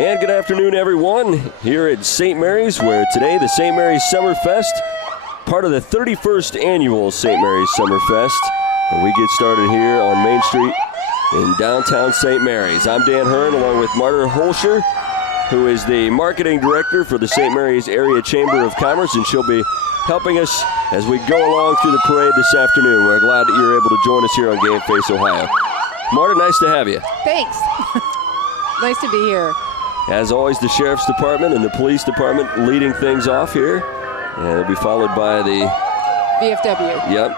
And good afternoon, everyone, here at St. Mary's, where today the St. Mary's SummerFest, part of the 31st annual St. Mary's SummerFest. And we get started here on Main Street in downtown St. Mary's. I'm Dan Hirn, along with Marta Hoelscher, who is the marketing director for the St. Mary's Area Chamber of Commerce, and she'll be helping us as we go along through the parade this afternoon. We're glad that you're able to join us here on Game Face Ohio. Marta, nice to have you. Thanks. Nice to be here. As always, the Sheriff's Department and the Police Department leading things off here. And it'll be followed by the VFW. Yep.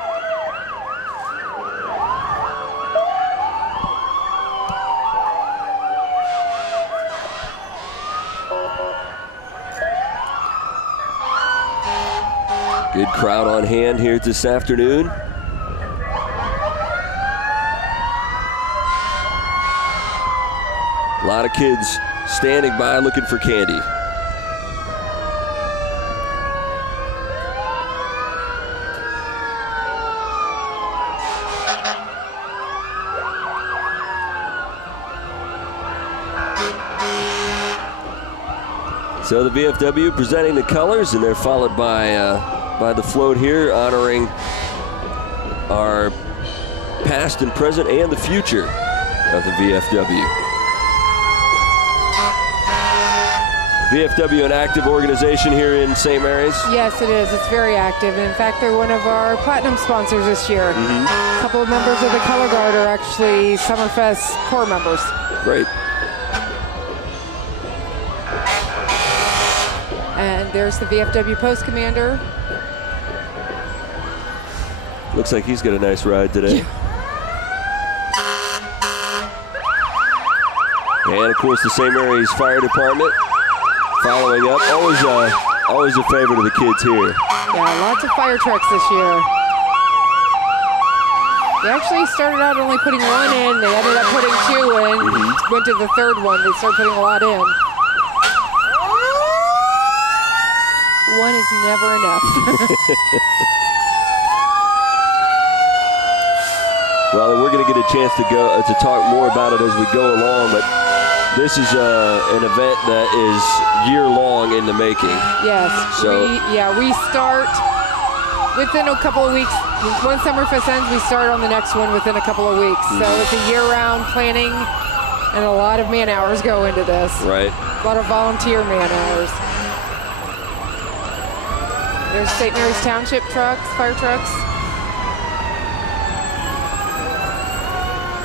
Good crowd on hand here this afternoon. A lot of kids standing by looking for candy. So the VFW presenting the colors, and they're followed by the float here, honoring our past and present and the future of the VFW. VFW, an active organization here in St. Mary's? Yes, it is. It's very active. And in fact, they're one of our platinum sponsors this year. A couple of members of the Color Guard are actually SummerFest core members. Great. And there's the VFW post commander. Looks like he's got a nice ride today. And of course the St. Mary's Fire Department following up. Always a favorite of the kids here. Yeah, lots of fire trucks this year. They actually started out only putting one in. They ended up putting two in. Went to the third one. They started putting a lot in. One is never enough. Well, we're going to get a chance to talk more about it as we go along, but this is an event that is year-long in the making. Yes. So we start within a couple of weeks. When SummerFest ends, we start on the next one within a couple of weeks. So it's a year-round planning, and a lot of man-hours go into this. Right. A lot of volunteer man-hours. There's St. Mary's Township trucks, fire trucks.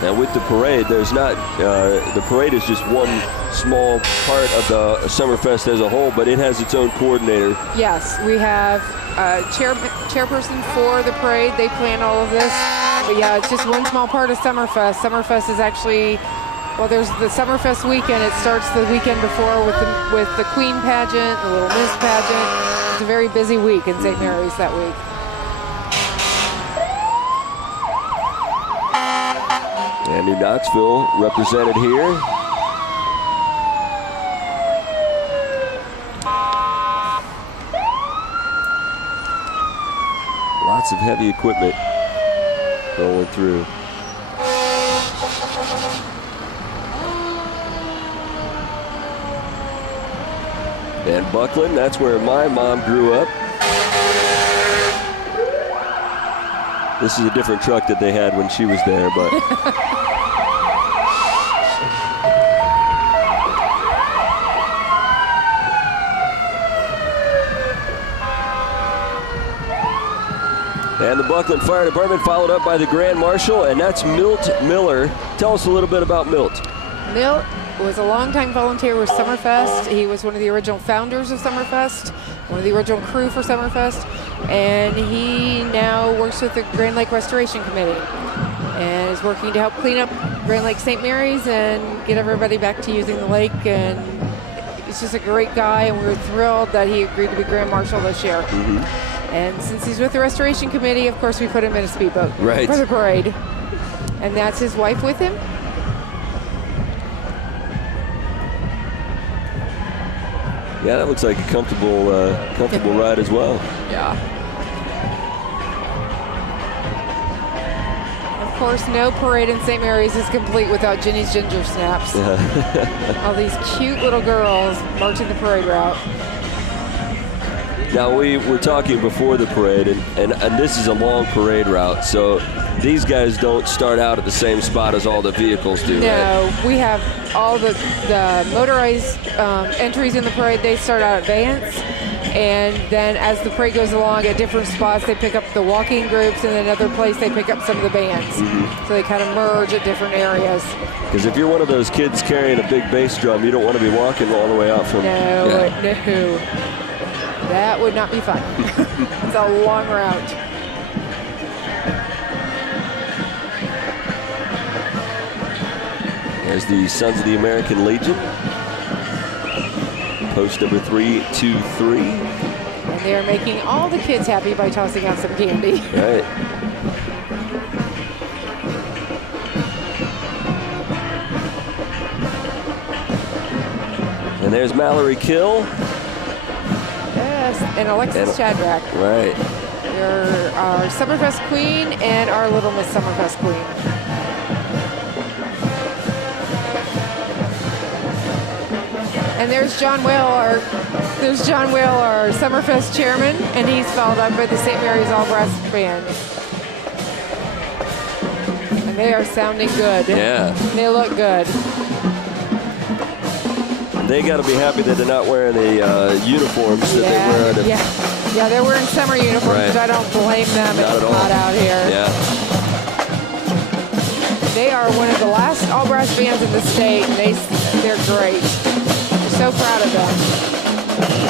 Now with the parade, there's not, the parade is just one small part of the SummerFest as a whole, but it has its own coordinator. Yes, we have a chairperson for the parade. They plan all of this. But yeah, it's just one small part of SummerFest. SummerFest is actually, well, there's the SummerFest weekend. It starts the weekend before with the Queen pageant, the Little Miss pageant. It's a very busy week in St. Mary's that week. And New Knoxville represented here. Lots of heavy equipment rolling through. And Buckland, that's where my mom grew up. This is a different truck that they had when she was there, but. And the Buckland Fire Department followed up by the Grand Marshal, and that's Milt Miller. Tell us a little bit about Milt. Milt was a longtime volunteer with SummerFest. He was one of the original founders of SummerFest, one of the original crew for SummerFest, and he now works with the Grand Lake Restoration Committee and is working to help clean up Grand Lake St. Mary's and get everybody back to using the lake. And he's just a great guy, and we were thrilled that he agreed to be Grand Marshal this year. And since he's with the Restoration Committee, of course, we put him in a speedboat for the parade. And that's his wife with him. Yeah, that looks like a comfortable ride as well. Yeah. course, no parade in St. Mary's is complete without Ginny's Ginger Snaps. All these cute little girls marching the parade route. Now, we were talking before the parade, and this is a long parade route, so these guys don't start out at the same spot as all the vehicles do, No, right? we have all the motorized entries in the parade. They start out at Vance, and then as the parade goes along at different spots, they pick up the walking groups, and another place they pick up some of the bands. So they kind of merge at different areas. Because if you're one of those kids carrying a big bass drum, you don't want to be walking all the way out from... No. That would not be fun. It's a long route. There's the Sons of the American Legion. Post number 323. And they're making all the kids happy by tossing out some candy. Right. And there's Mallory Kill. Yes, and Alexis Shadrack. Right. You're our SummerFest queen and our Little Miss SummerFest queen. And there's John Whale, our SummerFest chairman, and he's followed up by the St. Mary's All Brass Band. And they are sounding good. Yeah. They look good. They got to be happy that they're not wearing the uniforms that they wear. Yeah, they're wearing summer uniforms, Right. but I don't blame them. Not It's at all. hot out here. Yeah. They are one of the last all brass bands in the state, and they're great. We're so proud of them.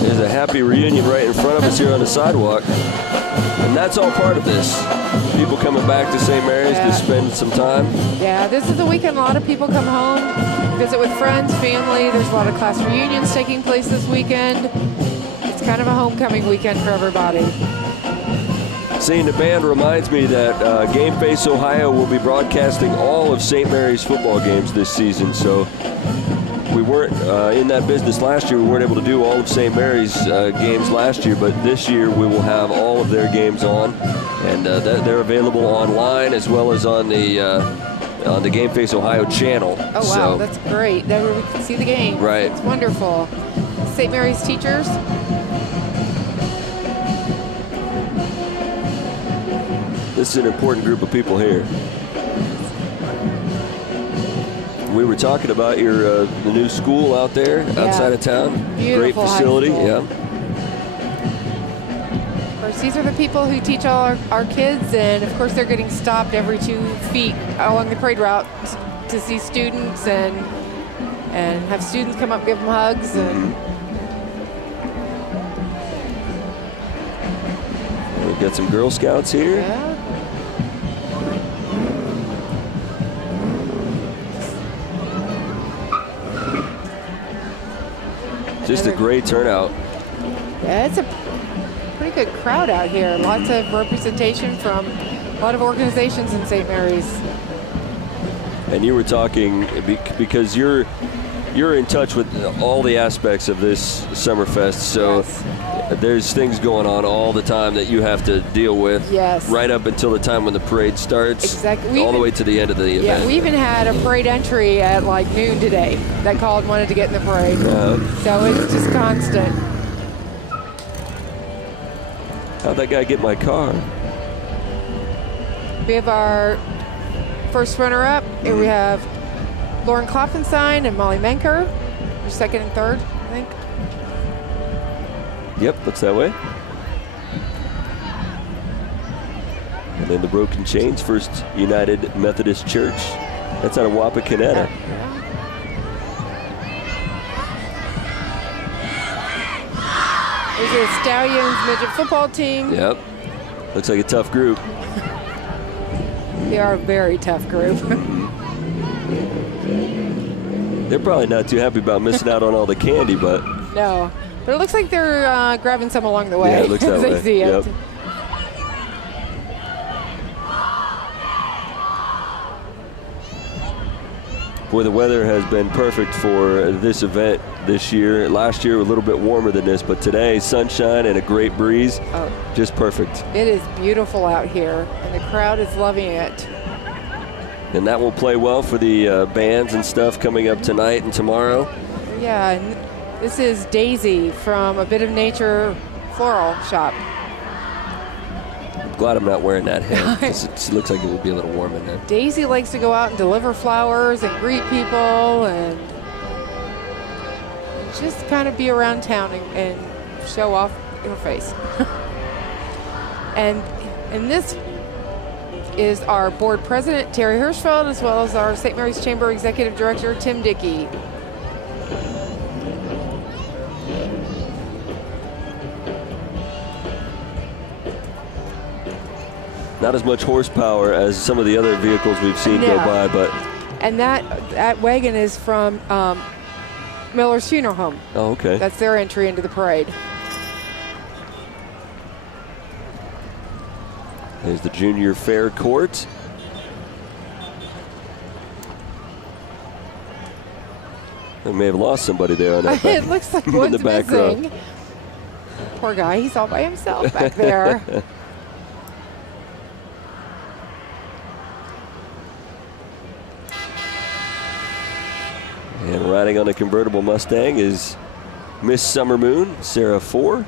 There's a happy reunion right in front of us here on the sidewalk. And that's all part of this. People coming back to St. Mary's to spend some time. Yeah, this is the weekend. A lot of people come home, visit with friends, family. There's a lot of class reunions taking place this weekend. It's kind of a homecoming weekend for everybody. Seeing the band reminds me that Game Face Ohio will be broadcasting all of St. Mary's football games this season. So we weren't in that business last year. We weren't able to do all of St. Mary's games last year, but this year we will have all of their games on, and they're available online as well as on the Game Face Ohio channel. Oh, wow, So, that's great. That way we can see the game. Right. It's wonderful. St. Mary's teachers. this is an important group of people here. We were talking about the new school out there outside of town. Beautiful Great facility. high school. Yeah. Of course, these are the people who teach all our kids, and of course they're getting stopped every 2 feet along the parade route to see students and have students come up, give them hugs, and We've got some Girl Scouts here. yeah. Just a great turnout. Yeah, it's a pretty good crowd out here. Lots of representation from a lot of organizations in St. Mary's. And you were talking because you're in touch with all the aspects of this SummerFest, so Yes. there's things going on all the time that you have to deal with. Yes. Right up until the time when the parade starts. Exactly. All the way to the end of the event. Yeah, we even had a parade entry at like noon today that called and wanted to get in the parade. So it's just constant. How'd that guy get my car? We have our first runner-up. Here we have Lauren Kloffenstein and Molly Menker. Your second and third, I think. Yep, looks that way. And then the Broken Chains, First United Methodist Church. That's out of Wapakoneta. There's the Stallions midget football team. Yep. Looks like a tough group. They are a very tough group. They're probably not too happy about missing out on all the candy, but No, but it looks like they're grabbing some along the way. yeah, it looks that as they way. see it. Yep. Boy, the weather has been perfect for this event this year. Last year, a little bit warmer than this, but today, sunshine and a great breeze. Oh, just perfect. it is beautiful out here, and the crowd is loving it. And that will play well for the bands and stuff coming up tonight and tomorrow. Yeah, and this is Daisy from A Bit of Nature Floral Shop. I'm glad I'm not wearing that hat. It looks like it would be a little warm in there. Daisy likes to go out and deliver flowers and greet people and just kind of be around town and show off her face. and this is our board president, Terry Hirschfeld, as well as our St. Mary's Chamber Executive Director, Tim Dickey. Not as much horsepower as some of the other vehicles we've seen go by, but... And that wagon is from Miller's Funeral Home. Oh, okay. That's their entry into the parade. There's the Junior Fair Court. I may have lost somebody there on that. It looks like one's in the back missing. row. Poor guy, he's all by himself back there. And riding on a convertible Mustang is Miss Summer Moon, Sarah Four.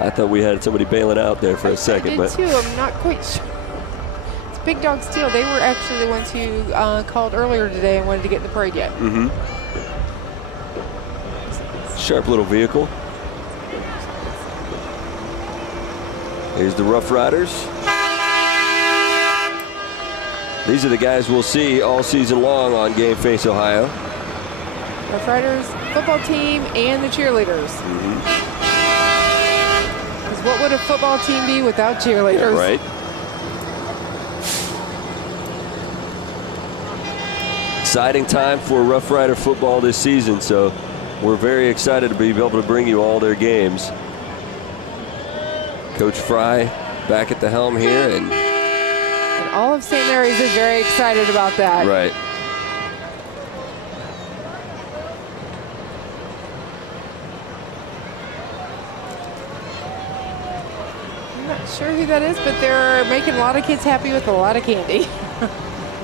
I thought we had somebody bailing out there for a second, but too. I'm not quite sure. It's Big Dog Steel. They were actually the ones who called earlier today and wanted to get in the parade yet. Mm-hmm. Sharp little vehicle. Here's the Rough Riders. These are the guys we'll see all season long on Game Face Ohio. Rough Riders, football team, and the cheerleaders. Mm-hmm. What would a football team be without cheerleaders? Yeah, right. Exciting time for Rough Rider football this season, so we're very excited to be able to bring you all their games. Coach Fry back at the helm here, and all of St. Mary's is very excited about that. Right. Sure who that is, but they're making a lot of kids happy with a lot of candy.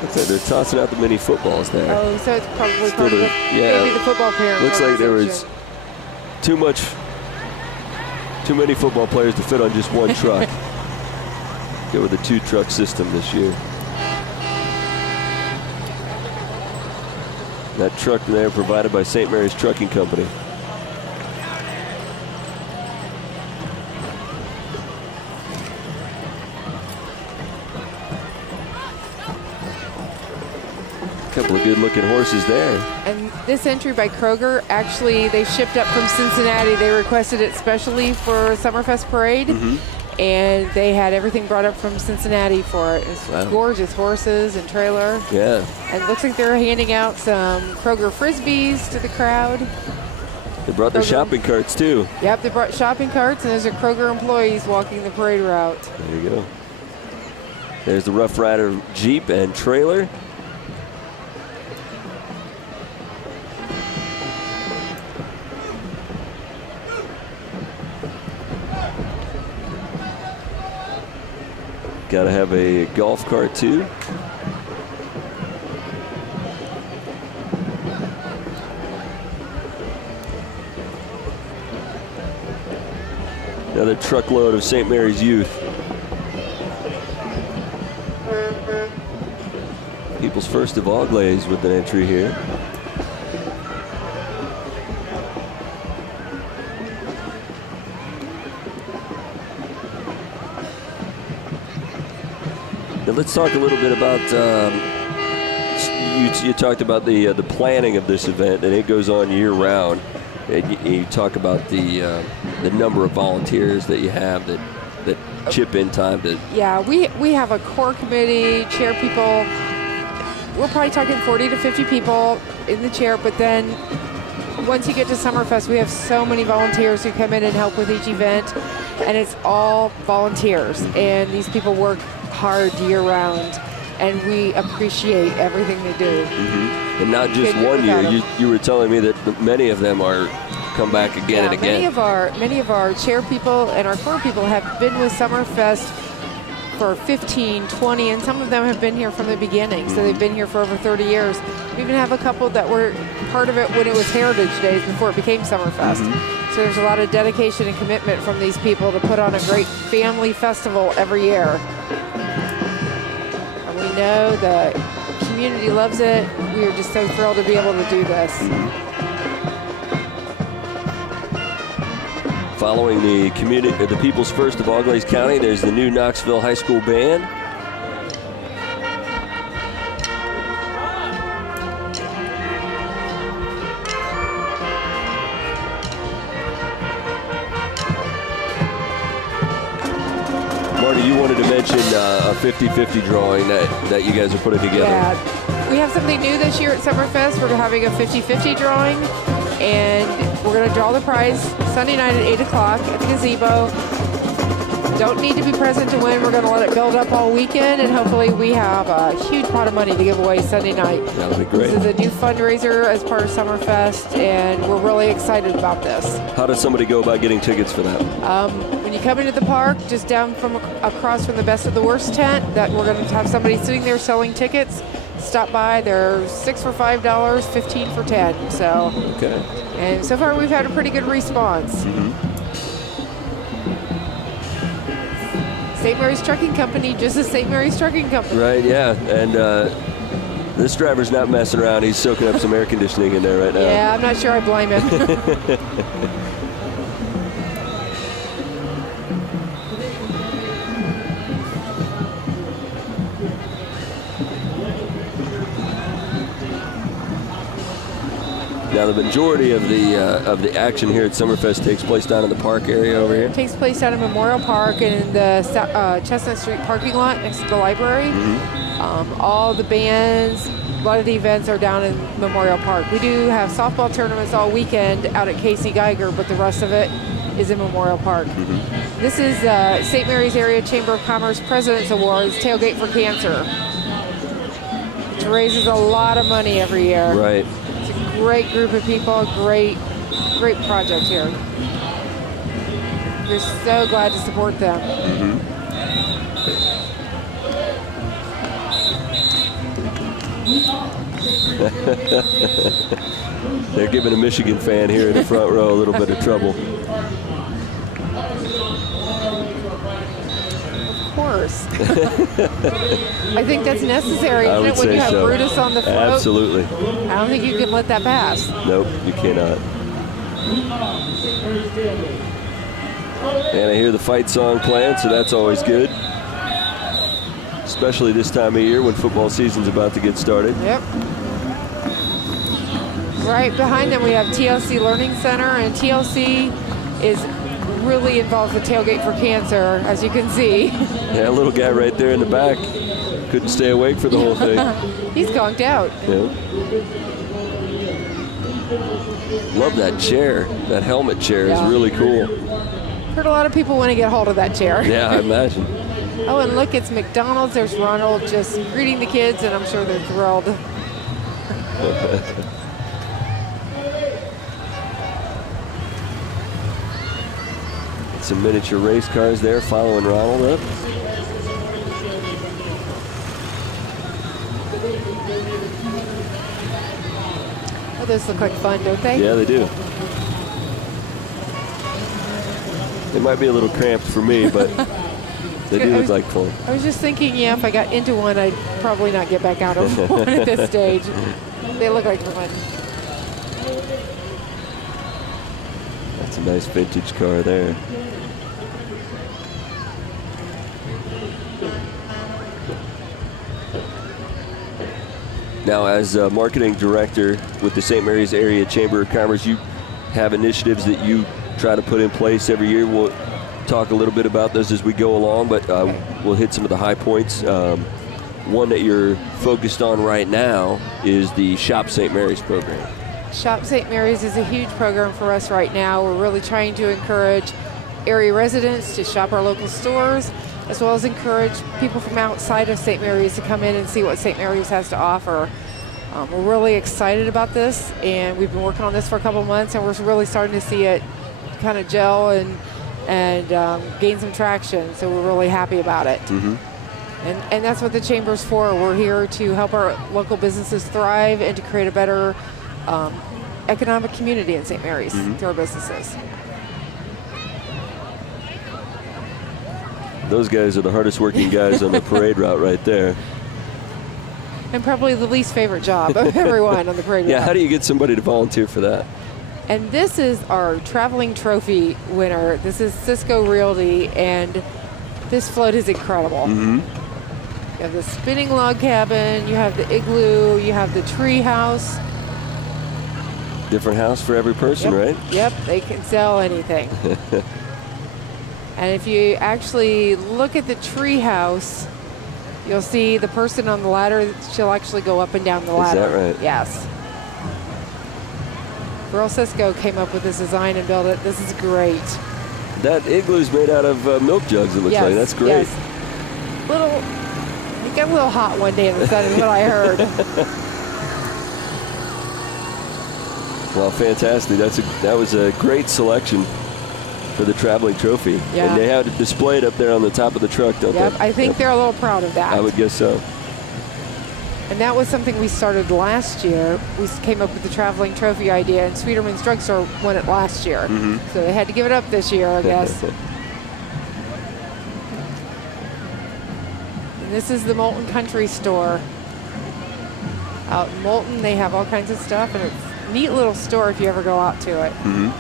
Looks like they're tossing out the mini footballs there. Oh, so it's probably part of maybe the football parent. Looks like there was too many football players to fit on just one truck. Go with a 2-truck system this year. That truck there provided by St. Mary's Trucking Company. Couple of good-looking horses there. And this entry by Kroger, actually, they shipped up from Cincinnati. They requested it specially for SummerFest Parade, and they had everything brought up from Cincinnati for it. It's gorgeous horses and trailer. Yeah. And it looks like they're handing out some Kroger Frisbees to the crowd. They brought their shopping carts, too. Yep, they brought shopping carts, and there's a Kroger employees walking the parade route. There you go. There's the Rough Rider Jeep and trailer. Got to have a golf cart, too. Another truckload of St. Mary's youth. People's First of Auglaize with an entry here. Now let's talk a little bit about, you talked about the planning of this event, and it goes on year round. And you talk about the number of volunteers that you have that chip in time to. Yeah, we have a core committee, chair people. we're probably talking 40 to 50 people in the chair, but then once you get to SummerFest, we have so many volunteers who come in and help with each event, and it's all volunteers, and these people work hard year-round, and we appreciate everything they do. And not just 1 year. You were telling me that many of them are come back again and again. Many of our chair people and our core people have been with SummerFest for 15, 20, and some of them have been here from the beginning, so they've been here for over 30 years. We even have a couple that were part of it when it was Heritage Days before it became SummerFest. So there's a lot of dedication and commitment from these people to put on a great family festival every year. And we know the community loves it. We are just so thrilled to be able to do this. Following the People's First of Auglaize County, there's the new Knoxville High School Band. Marty, you wanted to mention a 50-50 drawing that you guys are putting together. Yeah, we have something new this year at SummerFest. We're having a 50-50 drawing, and we're going to draw the prize Sunday night at 8 o'clock at the gazebo. Don't need to be present to win. We're going to let it build up all weekend, and hopefully we have a huge pot of money to give away Sunday night. That'll be great. This is a new fundraiser as part of SummerFest, and we're really excited about this. How does somebody go about getting tickets for that? When you come into the park, just down from across from the Best of the Worst tent, that we're going to have somebody sitting there selling tickets. Stop by. They're 6 for $5, 15 for 10. So, okay. And so far we've had a pretty good response. St. Mary's Trucking Company, just a St. Mary's Trucking Company. Right, yeah. And this driver's not messing around. He's soaking up some air conditioning in there right now. Yeah, I'm not sure I blame him. Now, the majority of the action here at SummerFest takes place down in the park area over here. It takes place down in Memorial Park in the Chestnut Street parking lot next to the library. All the bands, a lot of the events are down in Memorial Park. We do have softball tournaments all weekend out at Casey Geiger, but the rest of it is in Memorial Park. This is St. Mary's Area Chamber of Commerce President's Awards, Tailgate for Cancer, which raises a lot of money every year. Right. Great group of people, great project here. We're so glad to support them. They're giving a Michigan fan here in the front row a little bit of trouble. Of course. I think that's necessary, isn't it, when you have Brutus on the float? Absolutely. I don't think you can let that pass. Nope, you cannot. And I hear the fight song playing, so that's always good. Especially this time of year when football season's about to get started. Yep. Right behind them we have TLC Learning Center, and TLC is really involved with Tailgate for Cancer, as you can see. Yeah, a little guy right there in the back. Couldn't stay awake for the whole thing. He's conked out. Yeah. Love that chair. That helmet chair is really cool. Heard a lot of people want to get hold of that chair. Yeah, I imagine. Oh, and look, it's McDonald's. There's Ronald just greeting the kids, and I'm sure they're thrilled. Some miniature race cars there following Ronald up. Oh, those look like fun, don't they? Yeah, they do. They might be a little cramped for me, but they do look like fun. I was just thinking, yeah, if I got into one, I'd probably not get back out of one at this stage. They look like fun. That's a nice vintage car there. Now, as a marketing director with the St. Mary's Area Chamber of Commerce, you have initiatives that you try to put in place every year. We'll talk a little bit about those as we go along, but we'll hit some of the high points. one that you're focused on right now is the Shop St. Mary's program. Shop St. Mary's is a huge program for us right now. We're really trying to encourage area residents to shop our local stores, as well as encourage people from outside of St. Mary's to come in and see what St. Mary's has to offer. We're really excited about this, and we've been working on this for a couple months, and we're really starting to see it kind of gel and gain some traction, so we're really happy about it. Mm-hmm. And that's what the Chamber's for. We're here to help our local businesses thrive and to create a better economic community in St. Mary's through our businesses. Those guys are the hardest working guys on the parade route right there. And probably the least favorite job of everyone on the parade route. Yeah, how do you get somebody to volunteer for that? And this is our traveling trophy winner. This is Cisco Realty, and this float is incredible. Mm-hmm. You have the spinning log cabin, you have the igloo, you have the tree house. Different house for every person, right? Yep, they can sell anything. And if you actually look at the tree house, you'll see the person on the ladder, she'll actually go up and down the ladder. Is that right? Yes. Girl Cisco came up with this design and built it. This is great. That igloo's made out of milk jugs, it looks like. That's great. Yes. It got a little hot one day in the sun is what I heard. Well, fantastic. That was a great selection for the traveling trophy. Yeah. And they have it displayed up there on the top of the truck, don't Yep, they? I think they're a little proud of that. I would guess so. And that was something we started last year. We came up with the traveling trophy idea, and Sweeterman's Drugstore won it last year. Mm-hmm. So they had to give it up this year, I guess. And this is the Moulton Country Store. Out in Moulton, they have all kinds of stuff, and it's a neat little store if you ever go out to it. Mm-hmm.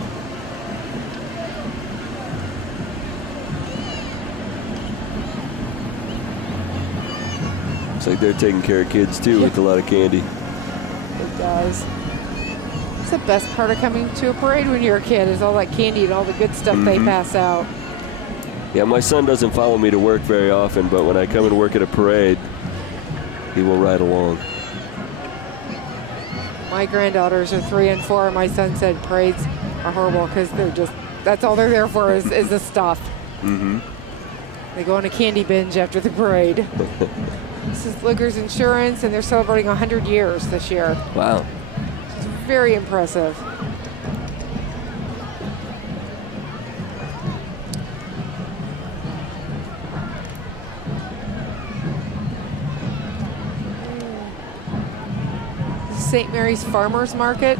Looks like they're taking care of kids too with a lot of candy. It does. It's the best part of coming to a parade when you're a kid is all that candy and all the good stuff they pass out. Yeah, my son doesn't follow me to work very often, but when I come and work at a parade, he will ride along. My granddaughters are 3 and 4, and my son said parades are horrible because that's all they're there for is the stuff. Mm-hmm. They go on a candy binge after the parade. This is Liggers Insurance, and they're celebrating 100 years this year. Wow. It's very impressive. St. Mary's Farmers Market.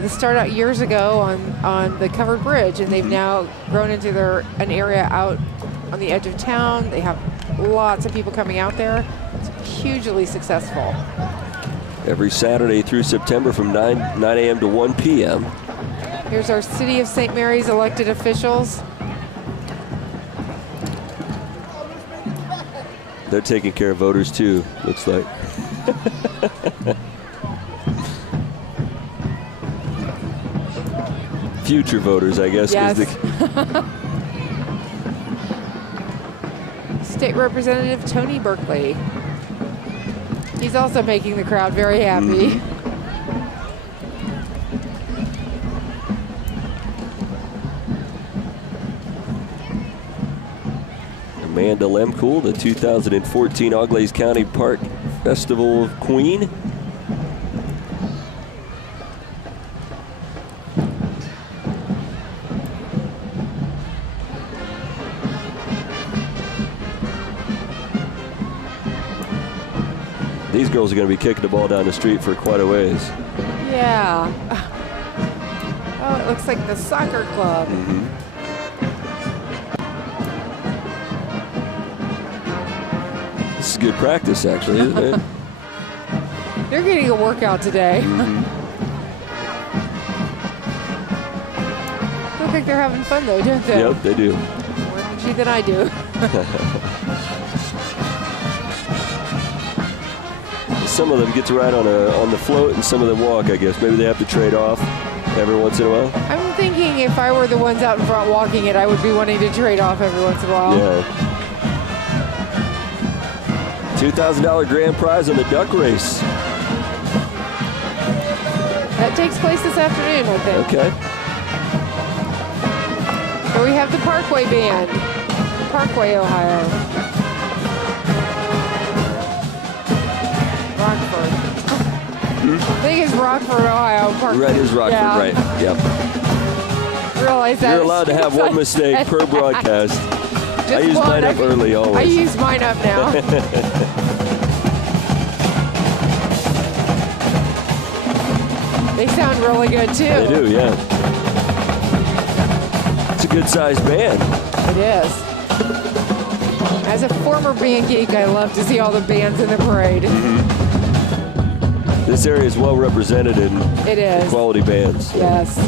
This started out years ago on the covered bridge, and they've now grown into an area out on the edge of town. They have lots of people coming out there. It's hugely successful. Every Saturday through September from 9 a.m. to 1 p.m. Here's our City of St. Mary's elected officials. They're taking care of voters too, looks like. Future voters, I guess. Yes. The State Representative Tony Berkeley. He's also making the crowd very happy. Amanda Lemcool, the 2014 Auglaize County Park Festival Queen. These girls are going to be kicking the ball down the street for quite a ways. Yeah. Oh, it looks like the soccer club. This is good practice, actually, isn't it? They're getting a workout today. Look like they're having fun, though, don't they? Yep, they do. More energy than I do. Some of them get to ride on the float, and some of them walk, I guess. Maybe they have to trade off every once in a while. I'm thinking if I were the ones out in front walking it, I would be wanting to trade off every once in a while. Yeah. $2,000 grand prize on the duck race. That takes place this afternoon, I think. Okay. So we have the Parkway Band, Parkway, Ohio. Rockford. I think it's Rockford, Ohio. Parkway. Right, is Rockford, Yeah. right. Yep. Realize that. You're allowed to have one mistake per broadcast. I use mine up early always. I use mine up now. They sound really good too. They do, yeah. It's a good-sized band. It is. As a former band geek, I love to see all the bands in the parade. This area is well represented in It is. quality bands. Yes.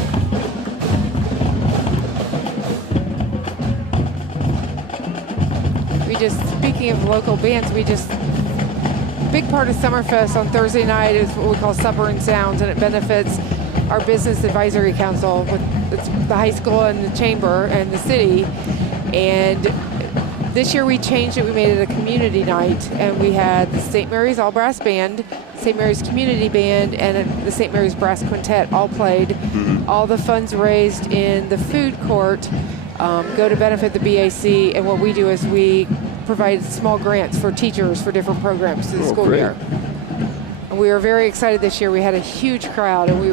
Speaking of local bands, big part of SummerFest on Thursday night is what we call Supper and Sounds, and it benefits our Business Advisory Council with the high school and the chamber and the city. And this year we changed it. We made it a community night, and we had the St. Mary's All Brass Band, St. Mary's Community Band, and the St. Mary's Brass Quintet all played. All the funds raised in the food court go to benefit the BAC, and what we do is we provide small grants for teachers for different programs through the school great. year. And we were very excited this year. We had a huge crowd, and we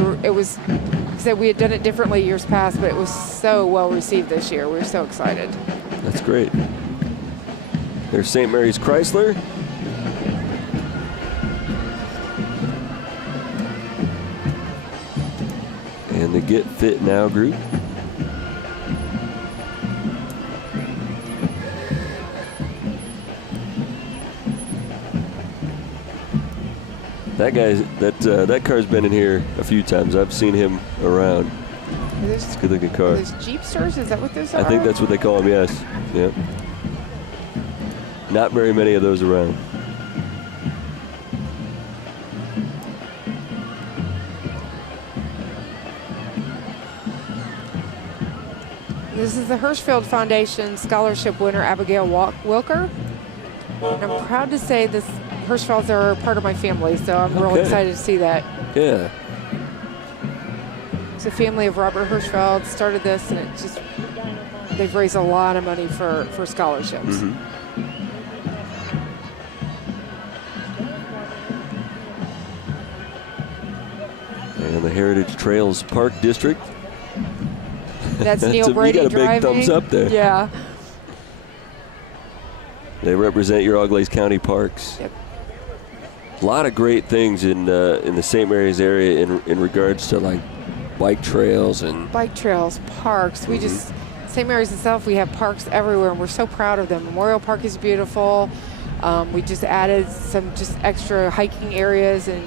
had done it differently years past, but it was so well received this year. We were so excited. That's great. There's St. Mary's Chrysler. And the Get Fit Now group. That car's been in here a few times. I've seen him around. It's a good-looking car. Are those Jeepsters? Is that what those are? I think that's what they call them, yes. Yeah. Not very many of those around. This is the Hirschfeld Foundation Scholarship winner, Abigail Wilker. And I'm proud to say this Hirschfelds are part of my family, so I'm really excited to see that. Yeah. It's a family of Robert Hirschfeld started this, and they've raised a lot of money for scholarships. And the Heritage Trails Park District. That's Neil Brady you got a big driving. thumbs up there. Yeah. They represent your Auglaize County parks. Yep. A lot of great things in the St. Mary's area in regards to like bike trails and Bike trails, parks. We St. Mary's itself, we have parks everywhere, and we're so proud of them. Memorial Park is beautiful. We just added some extra hiking areas, and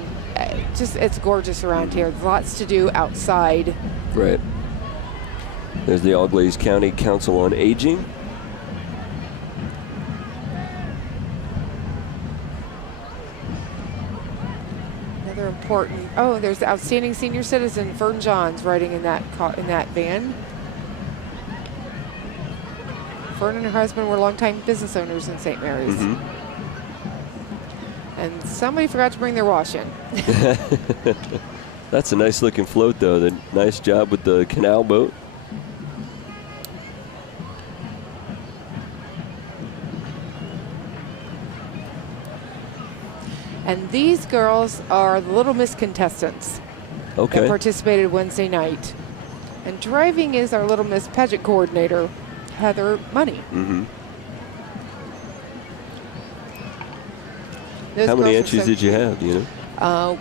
it's gorgeous around here. There's lots to do outside. Right. There's the Auglaize County Council on Aging. Another important. Oh, there's the outstanding senior citizen, Vern Johns, riding in that van. Vern and her husband were longtime business owners in St. Mary's. And somebody forgot to bring their wash in. That's a nice looking float, though. The nice job with the canal boat. And these girls are the Little Miss contestants that participated Wednesday night. And driving is our Little Miss pageant coordinator, Heather Money. How many entries did you have, do you know?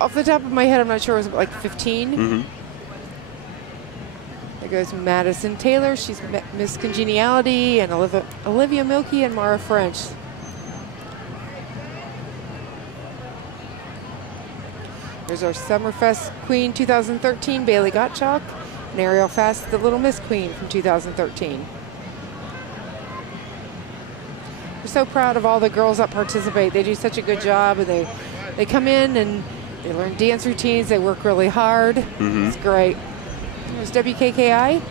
Off the top of my head, I'm not sure. It was like 15. There goes Madison Taylor. She's Miss Congeniality, and Olivia Milkey and Mara French. There's our SummerFest Queen 2013, Bailey Gottschalk, and Ariel Fast, the Little Miss Queen from 2013. We're so proud of all the girls that participate. They do such a good job, and they come in and they learn dance routines. They work really hard. It's great. There's WKKI.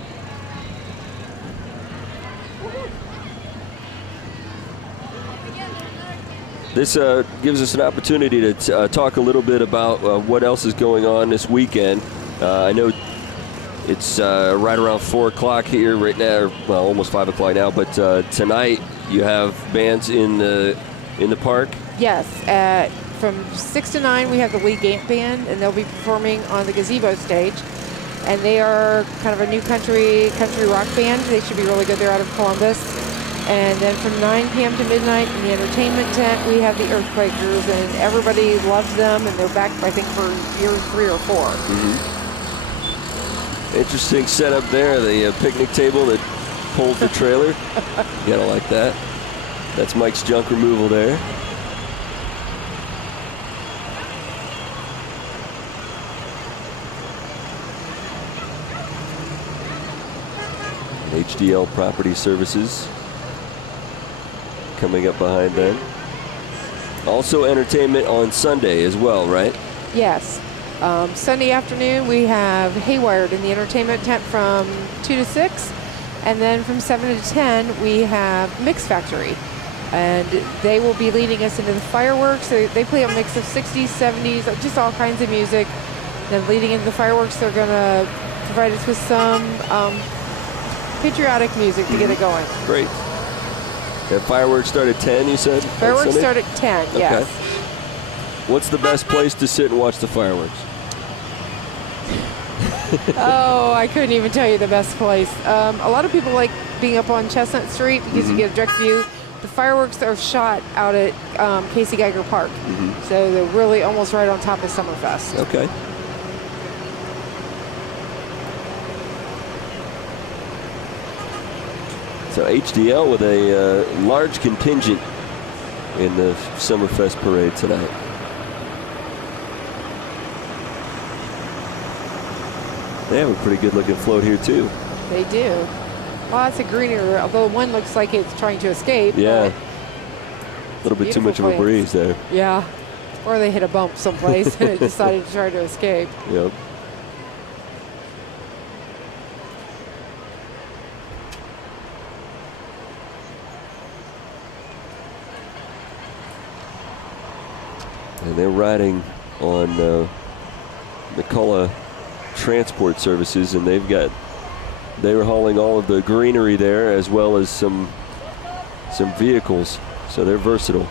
this gives us an opportunity to talk a little bit about what else is going on this weekend. I know it's right around 4 o'clock here right now, well, almost 5 o'clock now, but tonight you have bands in the park? Yes, from 6 to 9 we have the Lee Gant Band, and they'll be performing on the gazebo stage. And they are kind of a new country rock band. They should be really good. They're out of Columbus. And then from 9 p.m. to midnight in the entertainment tent, we have the Earthquakers, and everybody loves them, and they're back, I think, for year 3 or 4. Mm-hmm. Interesting setup there, the picnic table that pulls the trailer. You gotta like that. That's Mike's junk removal there. HDL Property Services coming up behind them. Also entertainment on Sunday as well, right? Yes. Sunday afternoon we have Haywired in the entertainment tent from 2 to 6. And then from 7 to 10 we have Mix Factory. And they will be leading us into the fireworks. They play a mix of 60s, 70s, just all kinds of music. Then leading into the fireworks, they're going to provide us with some patriotic music to get it going. Great. And fireworks start at 10, you said? Fireworks start at 10, yes. Okay. What's the best place to sit and watch the fireworks? Oh, I couldn't even tell you the best place. A lot of people like being up on Chestnut Street because you get a direct view. The fireworks are shot out at Casey Geiger Park. So they're really almost right on top of SummerFest. Okay. So HDL with a large contingent in the SummerFest Parade tonight. They have a pretty good looking float here too. They do. Lots of greenery, although one looks like it's trying to escape. Yeah. A little bit too much of a breeze there. Yeah. Or they hit a bump someplace and it decided to try to escape. Yep. And they're riding on McCullough Transport Services, and they were hauling all of the greenery there as well as some vehicles, so they're versatile.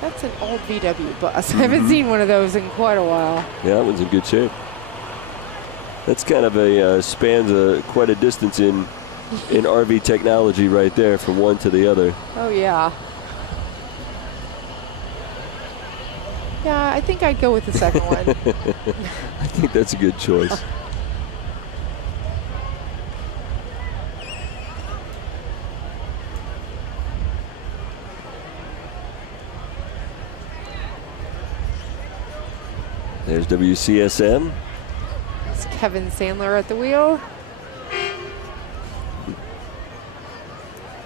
That's an old VW bus. I haven't seen one of those in quite a while. Yeah, that one's in good shape. That's kind of a spans quite a distance in RV technology right there from one to the other. Oh yeah. Yeah, I think I'd go with the second one. I think that's a good choice. There's WCSM. It's Kevin Sandler at the wheel.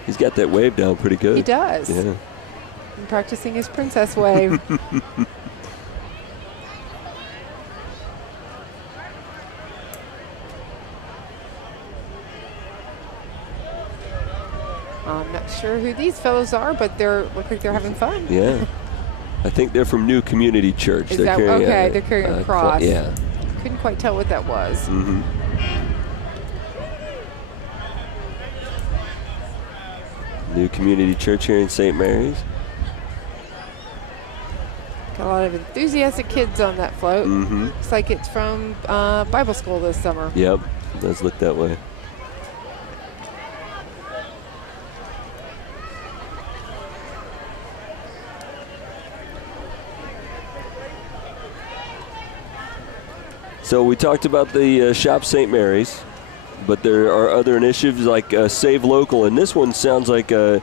He's got that wave down pretty good. He does. Yeah. I'm practicing his princess wave. I'm not sure who these fellows are, but look like they're having fun. Yeah. I think they're from New Community Church. They're carrying a cross. Yeah. Couldn't quite tell what that was. Mm-hmm. New Community Church here in St. Mary's. Got a lot of enthusiastic kids on that float. Mm-hmm. Looks like it's from Bible school this summer. Yep, it does look that way. So we talked about the Shop St. Mary's, but there are other initiatives like Save Local, and this one sounds like a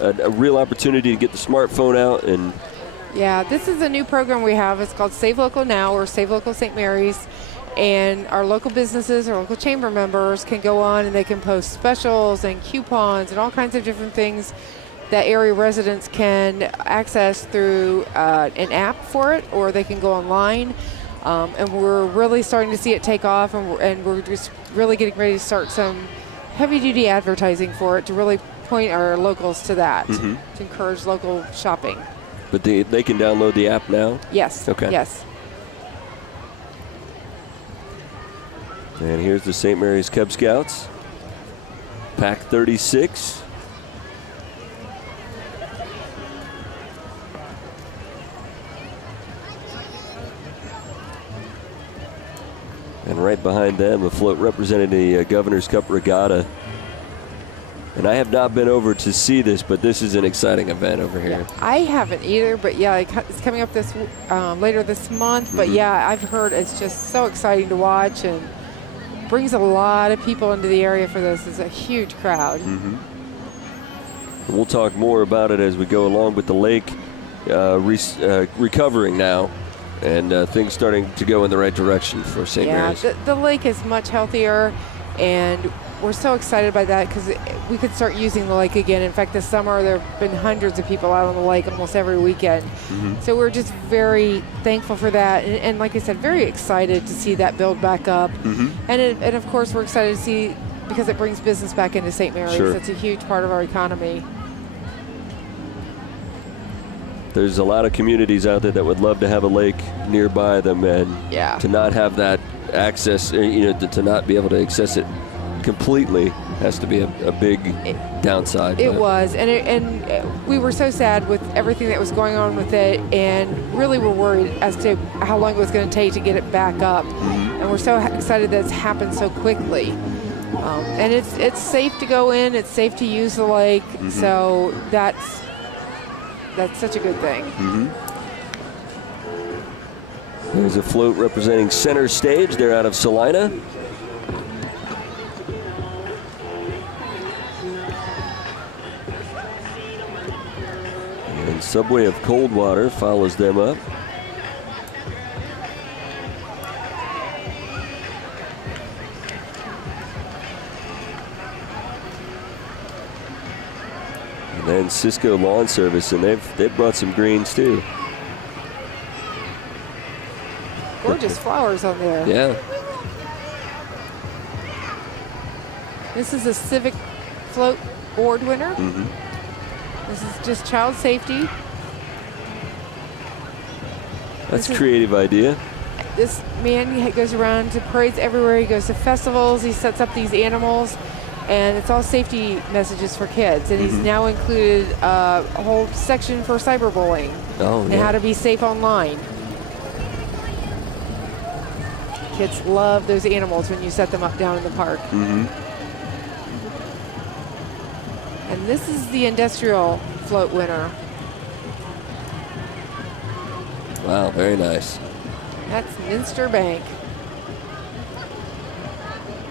real opportunity to get the smartphone out. And yeah, this is a new program we have. It's called Save Local Now, or Save Local St. Mary's, and our local businesses or local chamber members can go on and they can post specials and coupons and all kinds of different things that area residents can access through an app for it, or they can go online. And we're really starting to see it take off, and we're just really getting ready to start some heavy-duty advertising for it to really point our locals to that to encourage local shopping. But they can download the app now? Yes. Okay. Yes. And here's the St. Mary's Cub Scouts. Pack 36. And right behind them, a float representing the Governor's Cup Regatta. And I have not been over to see this, but this is an exciting event over here. Yeah, I haven't either, but yeah, it's coming up this later this month. But yeah, I've heard it's just so exciting to watch and brings a lot of people into the area for this. It's a huge crowd. We'll talk more about it as we go along with the lake recovering now. And things starting to go in the right direction for St. Mary's. Yeah, the lake is much healthier, and we're so excited by that because we could start using the lake again. In fact, this summer there have been hundreds of people out on the lake almost every weekend. So we're just very thankful for that, and like I said, very excited to see that build back up. And of course, we're excited to see because it brings business back into St. Mary's. Sure. It's a huge part of our economy. There's a lot of communities out there that would love to have a lake nearby them, and to not have that access, to not be able to access it completely has to be a big downside. It was, and we were so sad with everything that was going on with it, and really were worried as to how long it was going to take to get it back up. And we're so excited that it's happened so quickly. And it's safe to go in, it's safe to use the lake, so that's such a good thing. There's a float representing Center Stage. They're out of Salina. And Subway of Coldwater follows them up. And then Cisco Lawn Service, and they've brought some greens too. Gorgeous flowers on there. Yeah. This is a Civic Float Award winner. This is just child safety. That's a creative idea. This man he goes around to parades everywhere. He goes to festivals. He sets up these animals. And it's all safety messages for kids. And he's now included a whole section for cyberbullying and how to be safe online. Kids love those animals when you set them up down in the park. And this is the industrial float winner. Wow, very nice. That's Minster Bank.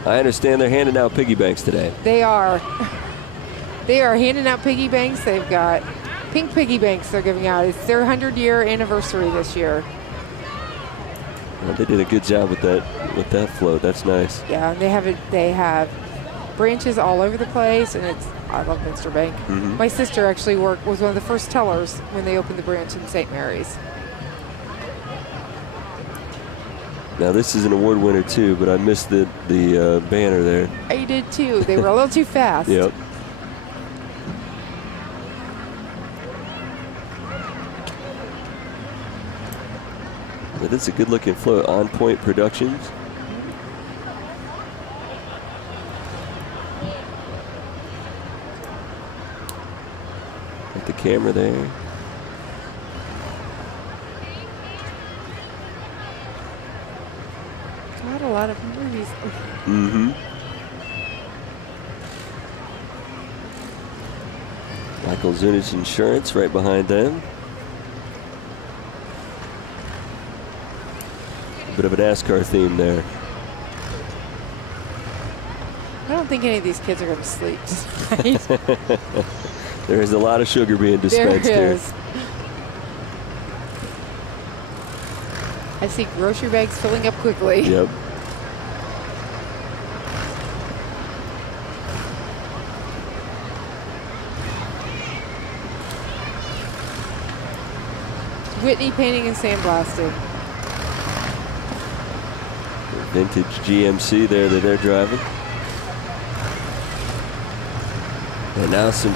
I understand they're handing out piggy banks today. They are. They are handing out piggy banks. They've got pink piggy banks they're giving out. It's their 100-year anniversary this year. Well, they did a good job with that float. That's nice. Yeah, and they have branches all over the place, and I love Minster Bank. My sister actually was one of the first tellers when they opened the branch in St. Mary's. Now this is an award winner too, but I missed the banner there. I did too. They were a little too fast. Yep. But it's a good looking float. On Point Productions. Got the camera there. Not a lot of movies. Michael Zunich Insurance right behind them. A bit of a NASCAR theme there. I don't think any of these kids are going to sleep tonight. There is a lot of sugar being dispensed there here. is. I see grocery bags filling up quickly. Yep. Whitney Painting and Sandblasting. Vintage GMC there that they're driving. And now some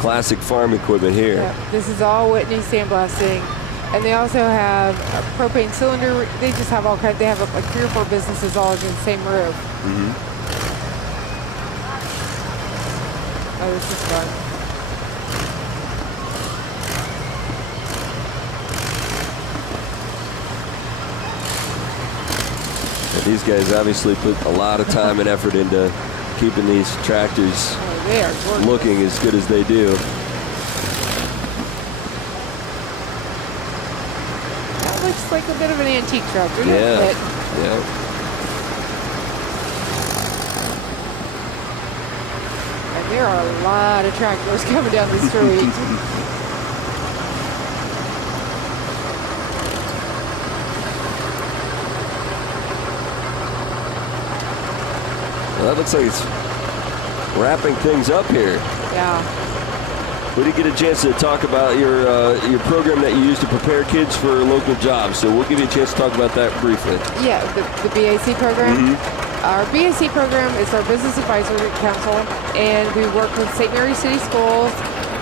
classic farm equipment here. Yeah, this is all Whitney sandblasting. And they also have a propane cylinder. They just have all kinds. They have like 3 or 4 businesses all under the same roof. Oh, this is fun. And these guys obviously put a lot of time and effort into keeping these tractors They are gorgeous. looking as good as they do. That looks like a bit of an antique tractor, doesn't Yeah. it? Yeah. And there are a lot of tractors coming down the street. Well, that looks like it's wrapping things up here. Yeah. We did get a chance to talk about your program that you use to prepare kids for local jobs, so we'll give you a chance to talk about that briefly. Yeah, the BAC program. Our BAC program is our Business Advisory Council, and we work with St. Mary's City Schools,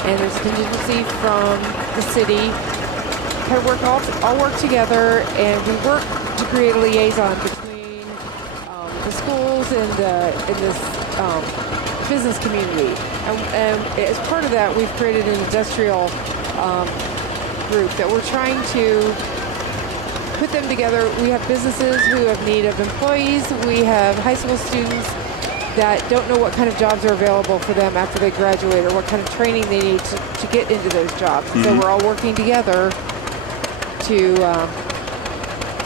and there's a contingency from the city. Kind of all work together, and we work to create a liaison between the schools and this business community. And as part of that, we've created an industrial group that we're trying to put them together. We have businesses who have need of employees. We have high school students that don't know what kind of jobs are available for them after they graduate or what kind of training they need to get into those jobs. So we're all working together to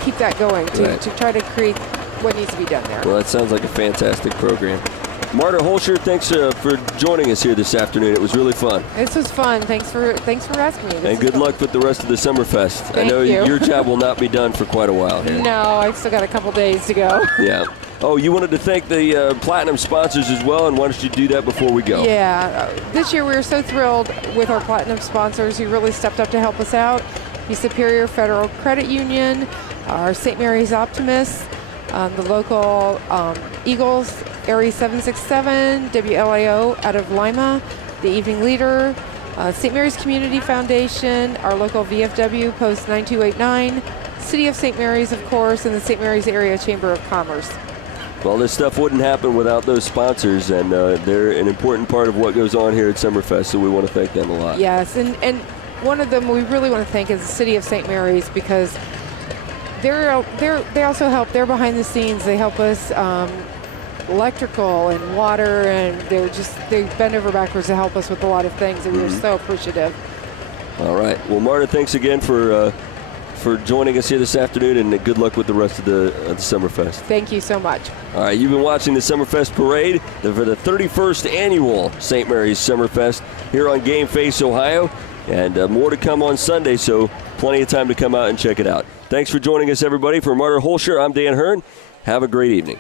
keep that going, to try to create what needs to be done there. Well, that sounds like a fantastic program. Marta Hoelscher, thanks for joining us here this afternoon. It was really fun. This was fun. Thanks for asking me. And good luck with the rest of the SummerFest. Thank I know you. your job will not be done for quite a while here. No, I've still got a couple days to go. Yeah. Oh, you wanted to thank the Platinum sponsors as well, and why don't you do that before we go? Yeah. This year we were so thrilled with our Platinum sponsors who really stepped up to help us out. The Superior Federal Credit Union, our St. Mary's Optimists, the local Eagles, Area 767, WLAO out of Lima, the Evening Leader, St. Mary's Community Foundation, our local VFW, Post 9289, City of St. Mary's, of course, and the St. Mary's Area Chamber of Commerce. Well, this stuff wouldn't happen without those sponsors, and they're an important part of what goes on here at SummerFest, so we want to thank them a lot. Yes, and one of them we really want to thank is the City of St. Mary's, because they also help. They're behind the scenes. They help us electrical and water, and they bend over backwards to help us with a lot of things, and we are so appreciative. All right. Well, Marta, thanks again for joining us here this afternoon, and good luck with the rest of the SummerFest. Thank you so much. All right, you've been watching the SummerFest Parade for the 31st annual St. Mary's SummerFest here on Game Face, Ohio, and more to come on Sunday, so plenty of time to come out and check it out. Thanks for joining us, everybody. For Marta Hoelscher, I'm Dan Hirn. Have a great evening.